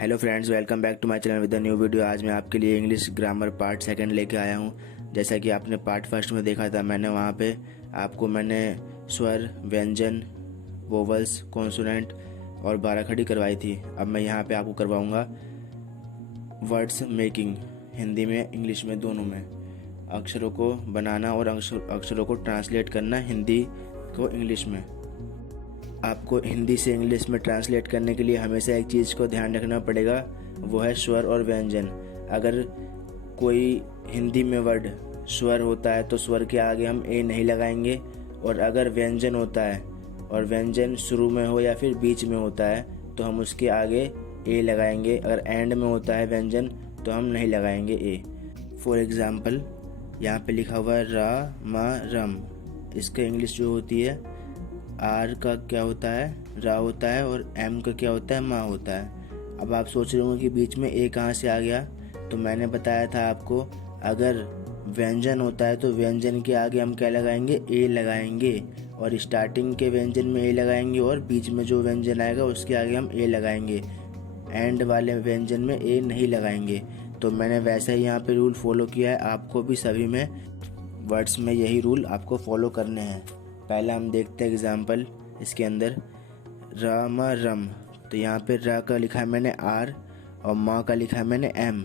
Hello friends, welcome back to my channel with the new video. आज मैं आपके लिए इंग्लिश ग्रामर पार्ट सेकंड लेके आया हूँ। जैसा कि आपने पार्ट फर्स्ट में देखा था, वहाँ पे मैंने स्वर, व्यंजन, वोवल्स, कॉन्सोनेंट और बाराखड़ी करवाई थी। अब मैं यहाँ पे आपको करवाऊँगा वर्ड्स मेकिंग, हिंदी में इंग्लिश में दोनों में। अक्षरों को बनाना और अक्षरों को ट्रांसलेट करना हिंदी को इंग्लिश में। आपको हिंदी से इंग्लिश में ट्रांसलेट करने के लिए हमेशा एक चीज़ को ध्यान रखना पड़ेगा, वो है स्वर और व्यंजन। अगर कोई हिंदी में वर्ड स्वर होता है तो स्वर के आगे हम ए नहीं लगाएंगे, और अगर व्यंजन होता है और व्यंजन शुरू में हो या फिर बीच में होता है तो हम उसके आगे ए लगाएंगे। अगर एंड में होता है व्यंजन तो हम नहीं लगाएंगे ए। फॉर एग्ज़ाम्पल, यहाँ पे लिखा हुआ है रा मा रम। इसका इंग्लिश जो होती है, आर का क्या होता है, रा होता है, और एम का क्या होता है, मा होता है। अब आप सोच रहे होंगे कि बीच में ए कहाँ से आ गया। तो मैंने बताया था आपको, अगर व्यंजन होता है तो व्यंजन के आगे हम क्या लगाएंगे, ए लगाएंगे, और स्टार्टिंग के व्यंजन में ए लगाएंगे, और बीच में जो व्यंजन आएगा उसके आगे हम ए लगाएंगे। एंड वाले व्यंजन में ए नहीं लगाएंगे। तो मैंने वैसा ही यहाँ पे रूल फॉलो किया है। आपको भी सभी में वर्ड्स में यही रूल आपको फॉलो करने हैं। पहला हम देखते हैं एग्जाम्पल इसके अंदर, राम रम। तो यहाँ पे रा का लिखा है मैंने आर और माँ का लिखा है मैंने एम।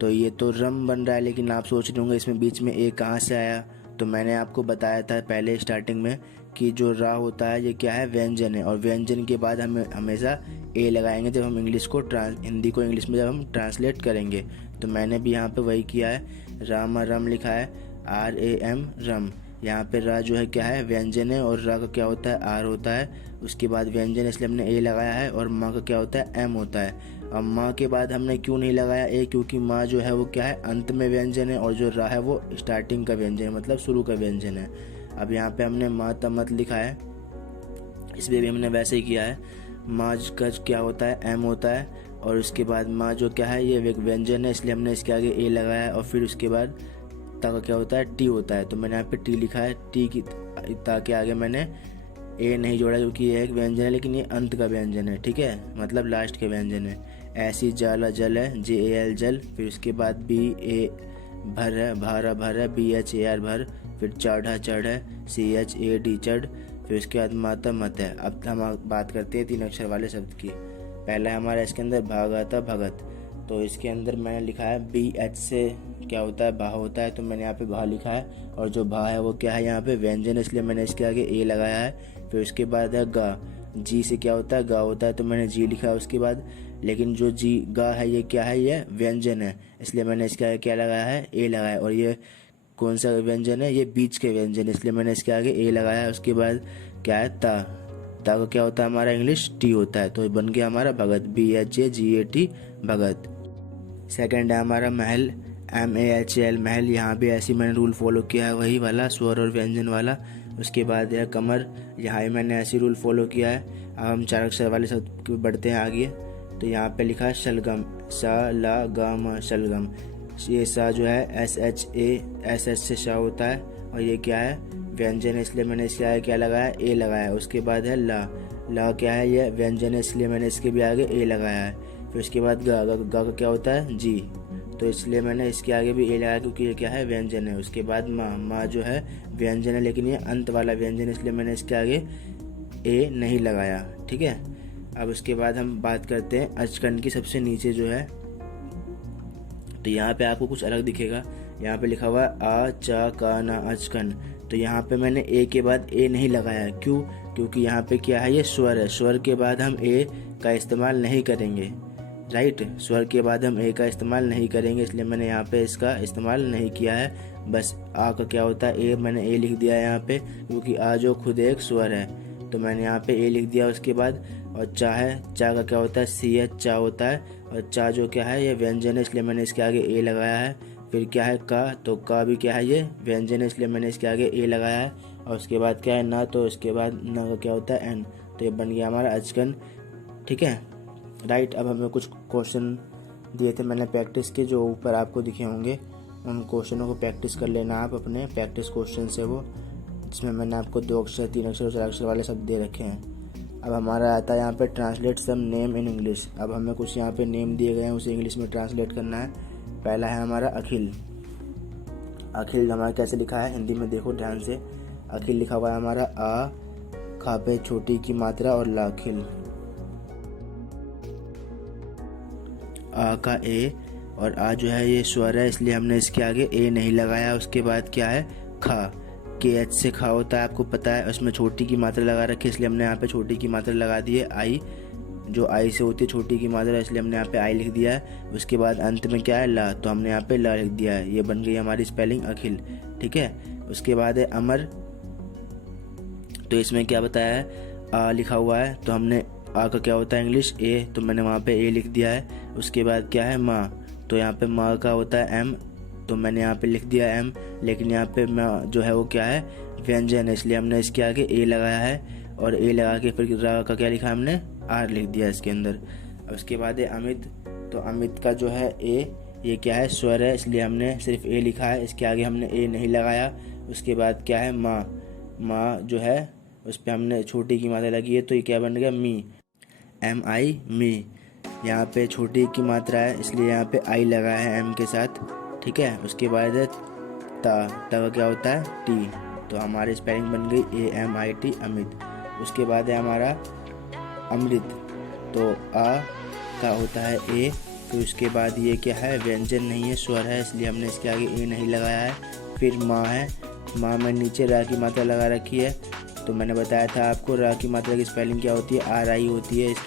तो ये तो रम बन रहा है, लेकिन आप सोच रहे होंगे इसमें बीच में ए कहाँ से आया। तो मैंने आपको बताया था पहले स्टार्टिंग में कि जो रा होता है ये क्या है, व्यंजन है, और व्यंजन के बाद हम हमेशा ए लगाएंगे जब हम हिंदी को इंग्लिश में जब हम ट्रांसलेट करेंगे। तो मैंने भी यहाँ पे वही किया है। राम रम लिखा है, RAM रम। यहाँ पे रा जो है क्या है, व्यंजन है, और रा का क्या होता है, आर होता है। उसके बाद व्यंजन इसलिए हमने ए लगाया है, और माँ का क्या होता है, एम होता है। अब माँ के बाद हमने क्यों नहीं लगाया ए, क्योंकि माँ जो है वो क्या है, अंत में व्यंजन है, और जो रा है वो स्टार्टिंग का व्यंजन है, मतलब शुरू का व्यंजन है। अब यहाँ पे हमने माँ तमत लिखा है, इसमें भी हमने वैसे ही किया है। माँ का क्या होता है, एम होता है, और उसके बाद माँ जो क्या है ये व्यंजन है, इसलिए हमने इसके आगे ए लगाया है, और फिर उसके बाद ता का क्या होता है, टी होता है। तो मैंने यहाँ पे टी लिखा है। टी की ता के आगे मैंने ए नहीं जोड़ा, क्योंकि ये एक व्यंजन है, लेकिन ये अंत का व्यंजन है, ठीक है, मतलब लास्ट के व्यंजन है। ऐसी जाला जल है, JAL जल। फिर उसके बाद BA भर है, भारा भर है, BHAR भर। फिर चढ़ है, चढ़ है, CHAD चढ़। फिर उसके बाद माता मत है। अब हम बात करते हैं 3 अक्षर वाले शब्द की। पहला है हमारा इसके अंदर भागता भगत। तो इसके अंदर मैंने लिखा है BH से क्या होता है, भा होता है। तो मैंने यहाँ पे भा लिखा है, और जो भा है वो क्या है, यहाँ पे व्यंजन है, इसलिए मैंने इसके आगे ए लगाया है। फिर उसके बाद है गा। जी से क्या होता है, गा होता है, तो मैंने जी लिखा है उसके बाद। लेकिन जो जी गा है ये क्या है, ये व्यंजन है, इसलिए मैंने इसके आगे क्या लगाया है, ए लगाया। और ये कौन सा व्यंजन है, ये बीच के व्यंजन, इसलिए मैंने इसके आगे ए लगाया है। उसके बाद क्या है, ता। ता का क्या होता है हमारा इंग्लिश, टी होता है। तो बन गया हमारा भगत, BHAGAT भगत। सेकंड है हमारा महल, MAHL महल। यहाँ भी ऐसे मैंने रूल फॉलो किया है, वही वाला स्वर और व्यंजन वाला। उसके बाद है कमर, यहाँ भी मैंने ऐसे रूल फॉलो किया है। अब हम 4 अक्षर वाले शब्द बढ़ते हैं आगे। तो यहाँ पे लिखा है शलगम, सा ला गा म शलगम। ये सा जो है SHA से शा होता है, और ये क्या है, व्यंजन है, इसलिए मैंने इसके आगे क्या लगाया, ए लगाया। उसके बाद है ला। ला क्या है, ये व्यंजन है, इसलिए मैंने इसके भी आगे ए लगाया है। फिर उसके बाद गा। गा का क्या होता है, जी, तो इसलिए मैंने इसके आगे भी ए लगाया, क्योंकि ये क्या है, व्यंजन है। उसके बाद माँ। माँ जो है व्यंजन है, लेकिन ये अंत वाला व्यंजन है, इसलिए मैंने इसके आगे ए नहीं लगाया, ठीक है। अब उसके बाद हम बात करते हैं अचकन की, सबसे नीचे जो है। तो यहाँ पे आपको कुछ अलग दिखेगा। यहाँ पे लिखा हुआ है आ चा का ना अचकन। तो यहाँ पे मैंने ए के बाद ए नहीं लगाया, क्यों, क्योंकि यहाँ पे क्या है, ये स्वर है। स्वर के बाद हम ए का इस्तेमाल नहीं करेंगे, राइट। स्वर के बाद हम ए का इस्तेमाल नहीं करेंगे, इसलिए मैंने यहाँ पे इसका इस्तेमाल नहीं किया है। बस आ का क्या होता है, ए, मैंने ए लिख दिया है यहाँ पे, क्योंकि आ जो खुद एक स्वर है, तो मैंने यहाँ पे ए लिख दिया। उसके बाद और चा है, चा का क्या होता है, CH चा होता है, और चा जो क्या है, ये व्यंजन है, इसलिए मैंने इसके आगे ए लगाया है। फिर क्या है का, तो का भी क्या है, ये व्यंजन है, इसलिए मैंने इसके आगे ए लगाया है। और उसके बाद क्या है ना, तो उसके बाद ना का क्या होता है, एन। तो ये बन गया हमारा अचकन, ठीक है, राइट। अब हमें कुछ क्वेश्चन दिए थे मैंने प्रैक्टिस के, जो ऊपर आपको दिखे होंगे। उन क्वेश्चनों को प्रैक्टिस कर लेना आप अपने प्रैक्टिस क्वेश्चन से, वो जिसमें मैंने आपको 2 अक्षर, 3 अक्षर और 4 अक्षर वाले शब्द दे रखे हैं। अब हमारा आता है यहाँ पे translate some name in English. अब हमें कुछ यहाँ पे नेम दिए गए हैं, उसे इंग्लिश में ट्रांसलेट करना है। पहला है हमारा अखिल। अखिल हमारा कैसे लिखा है हिंदी में, देखो ध्यान से। अखिल लिखा हुआ है हमारा आ, खा पे छोटी की मात्रा और ला, खिल। आ का ए और आ जो है ये स्वर है, इसलिए हमने इसके आगे ए नहीं लगाया। उसके बाद क्या है खा, के एच से खा होता है, आपको पता है। उसमें छोटी की मात्रा लगा रखी है, इसलिए हमने यहाँ पे छोटी की मात्रा लगा दी है। आई, जो आई से होती है छोटी की मात्रा, इसलिए हमने यहाँ पे आई लिख दिया है। उसके बाद अंत में क्या है ला, तो हमने यहाँ पे ला लिख दिया है। ये बन गई हमारी स्पेलिंग अखिल, ठीक है। उसके बाद है अमर। तो इसमें क्या बताया है, आ लिखा हुआ है, तो हमने आ का क्या होता है इंग्लिश ए, तो मैंने वहाँ पे ए लिख दिया है। उसके बाद क्या है माँ, तो यहाँ पे माँ का होता है एम, तो मैंने यहाँ पे लिख दिया एम। लेकिन यहाँ पे माँ जो है वो क्या है व्यंजन है, इसलिए हमने इसके आगे ए लगाया है। और ए लगा के फिर रा का क्या लिखा हमने, आर लिख दिया इसके अंदर। अब उसके बाद है अमित। तो अमित का जो है ए, ये क्या है स्वर है, इसलिए हमने सिर्फ ए लिखा है, इसके आगे हमने ए नहीं लगाया। उसके बाद क्या है माँ। माँ जो है उस पर हमने छोटी की मात्रा लगी है, तो ये क्या बन गया मी, एम आई मी। यहाँ पे छोटी की मात्रा है, इसलिए यहाँ पे आई लगा है एम के साथ, ठीक है। उसके बाद है ता, ता का क्या होता है टी, तो हमारी स्पेलिंग बन गई A M I T Amit. उसके बाद है हमारा अमृत। तो आ का होता है ए, तो उसके बाद ये क्या है व्यंजन नहीं है, स्वर है, इसलिए हमने इसके आगे ए नहीं लगाया है। फिर माँ है, माँ में नीचे रा की मात्रा लगा रखी है। तो मैंने बताया था आपको रा की मात्रा की स्पेलिंग क्या होती है, आर आई होती है। इसकी